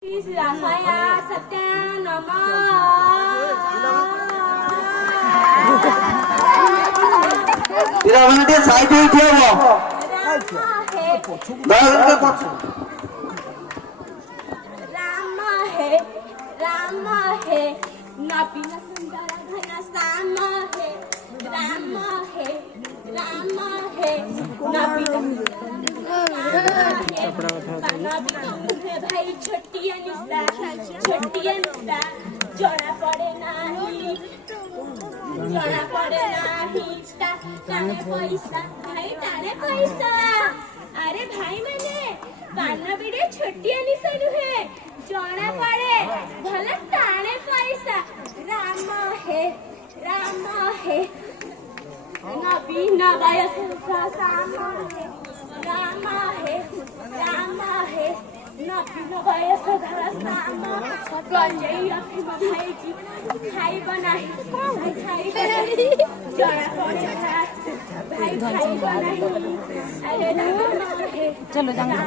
Saya sekian nama. Tidak mana dia saya itu dia mau. Rama hai, Nabi na sundara ghana sama hai. Rama hai, Nabi na भाई छोटिया निस्ता जड़ा पड़े नाही ताने पैसा भाई ताने पैसा अरे भाई मैंने पाना बिड़े छोटिया निसा है जड़ा पड़े भला ताने पैसा राम है नबी नवाया सामा है राम है नबी नवाया सधा सामा गंजई रखी भाई जी खाई बनाई जरा पड़े भाई बनाई अरे राम है चलो जाएंगे।